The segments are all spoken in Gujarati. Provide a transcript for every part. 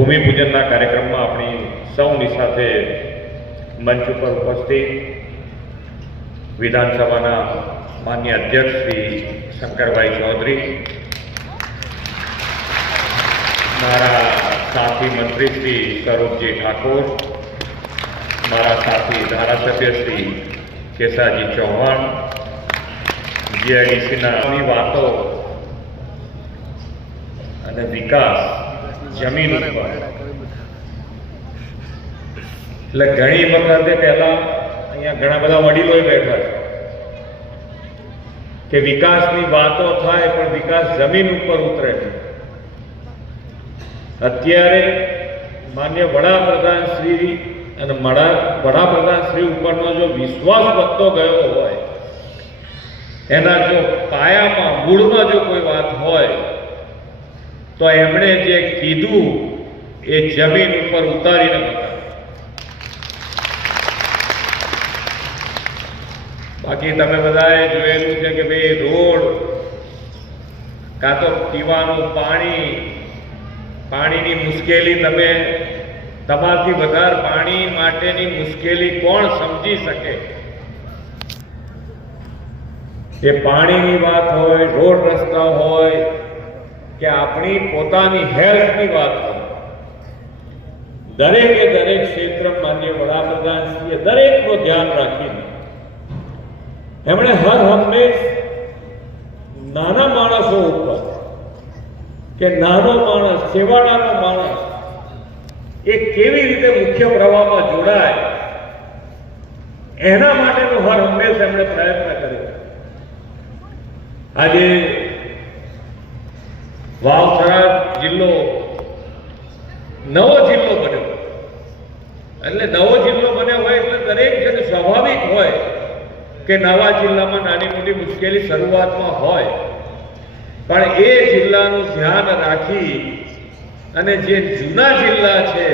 ભૂમિપૂજનના કાર્યક્રમમાં આપણી સૌની સાથે મંચ ઉપર ઉપસ્થિત વિધાનસભાના માન્ય અધ્યક્ષ શ્રી શંકરભાઈ ચૌધરી, મારા સાથી મંત્રી શ્રી સ્વરૂપજી ઠાકોર, મારા સાથી ધારાસભ્ય શ્રી કેસાજી ચૌહાણ જીઆઈડીસીના વાતો અને વિકાસ જમીન ઉપર. એટલે ઘણી વખતે પહેલા અહીંયા ઘણા બધા વડીલોય બેઠા છે કે વિકાસની વાતો થાય પણ વિકાસ જમીન ઉપર ઉતરે અત્યારે માન્ય વડાપ્રધાન શ્રી અને વડાપ્રધાન શ્રી ઉપરનો જો વિશ્વાસ વધતો ગયો હોય, એના જો પાયામાં મૂળમાં જો કોઈ વાત હોય તો એમણે જે કીધું એ જમીન ઉપર ઉતારીને બતાવ્યું. બાકી તમે બધાએ જોયેલું છે કે ભાઈ રોડ કાં તો પીવાનું પાણી, પાણીની મુશ્કેલી તમે, તમારથી વધારે પાણી માટેની મુશ્કેલી કોણ સમજી શકે? એ પાણીની વાત હોય, રોડ રસ્તા હોય કે આપણી પોતાની હેલ્થની વાત હોય દરેકે દરેક ક્ષેત્ર માન્ય વડાપ્રધાન શ્રીએ દરેકનું ધ્યાન રાખીને એમણે હર હંમેશ નાના માણસો ઉપર કે નાનો માણસ છેવાડાનો માણસ, એ કેવી રીતે મુખ્ય પ્રવાહમાં જોડાય, એના માટેનો હર હંમેશ એમણે પ્રયત્ન કર્યો. આજે વાવથરા જિલ્લો, નવો જિલ્લો બન્યો. એટલે નવો જિલ્લો બન્યો હોય એટલે દરેક જણ સ્વાભાવિક હોય કે નવા જિલ્લામાં નાની મોટી મુશ્કેલી શરૂઆતમાં હોય. પણ એ જિલ્લાનું ધ્યાન રાખી અને જે જૂના જિલ્લા છે,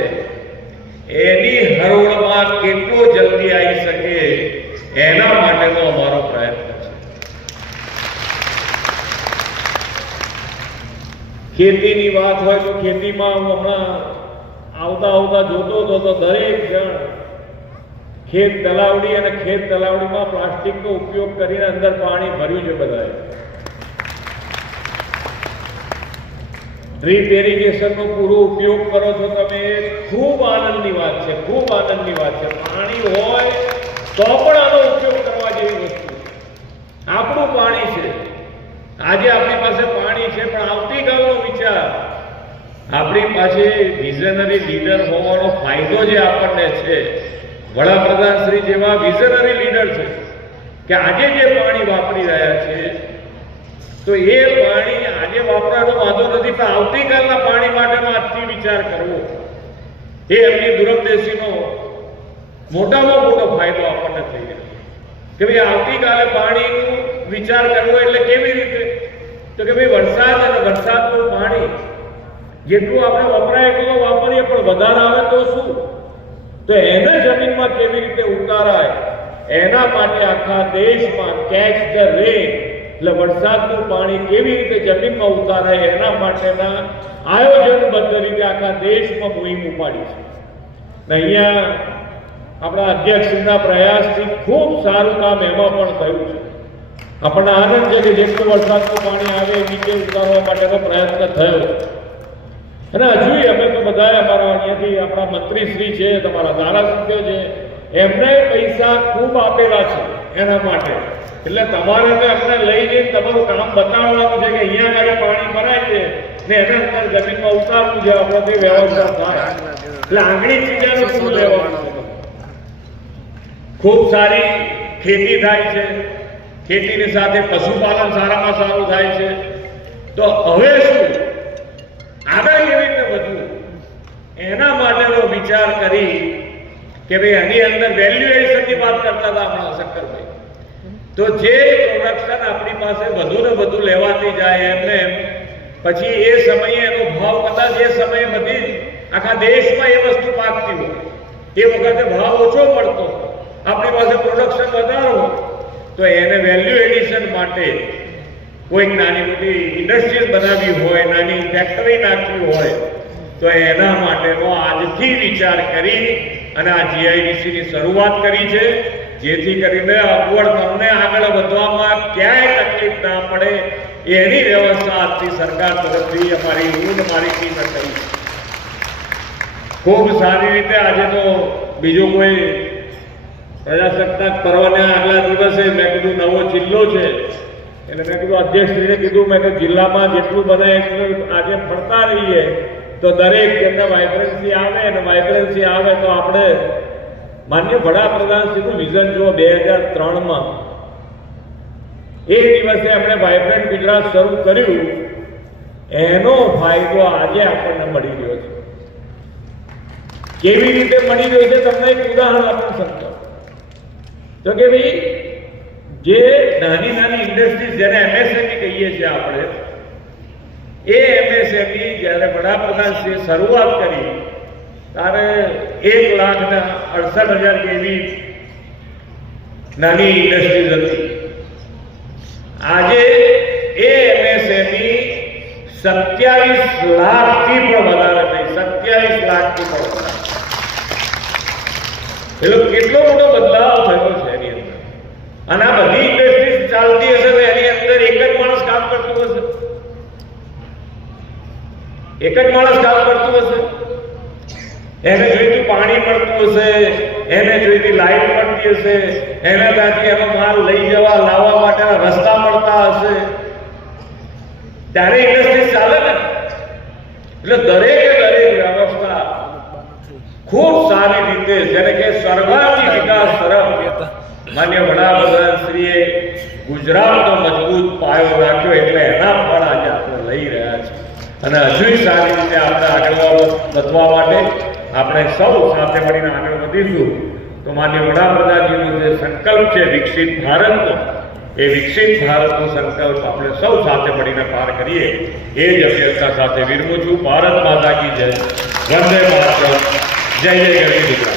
એની હરોળમાં કેટલો જલ્દી આવી શકે, એના માટેનો અમારો પ્રયત્ન છે ખેતીની વાત હોય તો ખેતીમાં હું હમણાં આવતા આવતા જોતો હતો તો દરેક જણ ખેત તલાવડી અને ખેત તલાવડીમાં પ્લાસ્ટિકનો ઉપયોગ કરીને અંદર પાણી ભર્યું છે બધાએ. ડ્રીપ ઇરિગેશનનો પૂરો ઉપયોગ કરો છો તમે ખૂબ આનંદની વાત છે, ખૂબ આનંદની વાત છે. પાણી હોય તો પણ આનો ઉપયોગ કરવા જેવી વસ્તુ આપણું પાણી છે. આજે આપણી પાસે પાણી છે, પણ આવતીકાલનો આપણી પાસે વિઝનરી લીડર હોવાનો ફાયદો જે આપણને છે, વડાપ્રધાન શ્રી જેવા વિઝનરી લીડર છે, કે આજે જે પાણી વાપરી રહ્યા છે, તો એ પાણી આજે વાપરવાનો વાંધો નથી, પણ આવતીકાલના પાણી માટેનો આજથી વિચાર કરવો, એ એમની દૂરંદેશીનો મોટામાં મોટો ફાયદો આપણને થઈ ગયો. કે ભાઈ આવતીકાલે પાણીનું વિચાર કરવો એટલે કેવી રીતે તો કે ભાઈ વરસાદ અને વરસાદનું પાણી જેટલું આપણે વપરાય એટલું વાપરીએ, પણ વધારે આવે તો શું? તો એને જમીનમાં કેવી રીતે ઉતારાય? એના માટે આખા દેશમાં કેચ ધ રેન એટલે વરસાદનું પાણી કેવી રીતે જમીનમાં ઉતારાય એના માટેના આયોજનબદ્ધ રીતે આખા દેશમાં મુહિમ ઉપાડી છે. અહીંયા આપણા અધ્યક્ષના પ્રયાસથી ખૂબ સારું કામ એમાં પણ થયું છે. આપણને આનંદ છે કે જેટલું વરસાદનું પાણી આવે, નીચે ઉતારવા માટેનો પ્રયત્ન થયો. અને હજુ અમે તો બધા અમારા અહીંયાથી આપણા મંત્રીશ્રી છે, તમારા ધારાસભ્યો છે, એમને પૈસા ખૂબ આપેલા છે એના માટે. એટલે તમારે તો એમને લઈ તમારું કામ બતાવવાનું છે કે અહીંયા મારે પાણી ભરાય છે ને એને અંદર જમીનમાં ઉતારવું છે આપણે વ્યવસ્થા થાય. એટલે આંગળી ચીજાનું શું લેવાનું? ખૂબ સારી ખેતી થાય છે. ખેતીની સાથે પશુપાલન સારામાં સારું થાય છે. તો હવે શું? આગળ કેવી રીતે વધવું? એના માટેનો વિચાર કરી કે ભાઈ એની અંદર વેલ્યુએશનની વાત કરતા હતા આપણા શંકરભાઈ? તો જે પ્રોડક્શન આપણી પાસે વધુ ને વધુ લેવાતી જાય એમને એમ પછી એ સમયે એનો ભાવ કદાચ એ સમયે બધી આખા દેશમાં એ વસ્તુ પાકતી હોય. એ વખતે ભાવ ઓછો પડતો. આપણી પાસે પ્રોડક્શન વધારો તો એને વેલ્યુ એડિશન માટે કોઈક નાની મોટી ઇન્ડસ્ટ્રીઝ બનાવવી હોય, નાની ફેક્ટરી નાખવી હોય, તો એના માટેનો આજથી વિચાર કરી અને આ જીઆઈડીસીની શરૂઆત કરી છે. જેથી કરીને અગવડ તમને આગળ વધવામાં ક્યાંય તકલીફ ના પડે એની વ્યવસ્થા આજથી સરકાર તરફથી અમારી ઊંડ મારી ટીમે કરી ખૂબ સારી રીતે આજે તો બીજો કોઈ પ્રજાસત્તાક પર્વને આગલા દિવસે મેં કીધું નવો જિલ્લો છે. એટલે મેં કીધું અધ્યક્ષશ્રીને કીધું, મેં કે જિલ્લામાં જેટલું બને આજે ફરતા રહીએ, તો દરેક જેમને વાયબ્રન્સી આવે અને વાયબ્રન્સી આવે તો આપણે માન્ય વડાપ્રધાનશ્રીનું વિઝન જુઓ બે હજાર ત્રણમાં. એ દિવસે આપણે વાયબ્રન્ટ ગુજરાત શરૂ કર્યું, એનો ફાયદો આજે આપણને મળી રહ્યો છે. કેવી રીતે મળી રહ્યો છે? તમને એક ઉદાહરણ આપી શકતો તો કે ભાઈ, જે નાની નાની ઇન્ડસ્ટ્રીઝ જેને એમએસએમઈ કહીએ છીએ આપણે, એ એમએસએમઈ જ્યારે વડાપ્રધાનશ્રીએ શરૂઆત કરી, ત્યારે એક લાખ ને અડસઠ હજાર જેવી નાની ઇન્ડસ્ટ્રીઝ હતી. આજે એ એમએસએમઈ સત્યાવીસ લાખથી પણ વધારે થઈ સત્યાવીસ લાખથી પણ વધારે. પેલો કેટલો મોટો બદલાવ થયો છે? એની અંદર અને આ બધી ઇન્ડસ્ટ્રીઝ ચાલતી હશે તો એની અંદર એક જ માણસ કામ કરતું હશે. એક જ માણસ કામ કરતું હશે. એને જોઈતું પાણી મળતું હશે, એને જોઈતી લાઈટ મળતી હશે, એને ત્યાંથી એનો માલ લઈ જવા, લાવવા માટેના રસ્તા મળતા હશે. ત્યારે ઇન્ડસ્ટ્રી ચાલે ને. એટલે દરેકે દરેક વ્યવસ્થા ખૂબ સારી રીતે, જેને કે સર્વાંગી વિકાસ તરફ માન્ય વડાપ્રધાન શ્રીએ ગુજરાતનો મજબૂત પાયો રાખ્યો એટલે એના ફળ આજે આપણે લઈ રહ્યા છીએ. અને હજુ સારી રીતે આપણે આગળ વધવા માટે આપણે સૌ સાથે મળીને આગળ વધીશું. તો માન્ય વડાપ્રધાનજીનો જે સંકલ્પ છે વિકસિત ભારતનો, એ વિકસિત ભારતનો સંકલ્પ આપણે સૌ સાથે મળીને પાર કરીએ. એ જ અભ્યર્થના સાથે વિરમું છું. ભારત માતા કી જય. વંદે માતરમ. જય જય ગરવી ગુજરાત.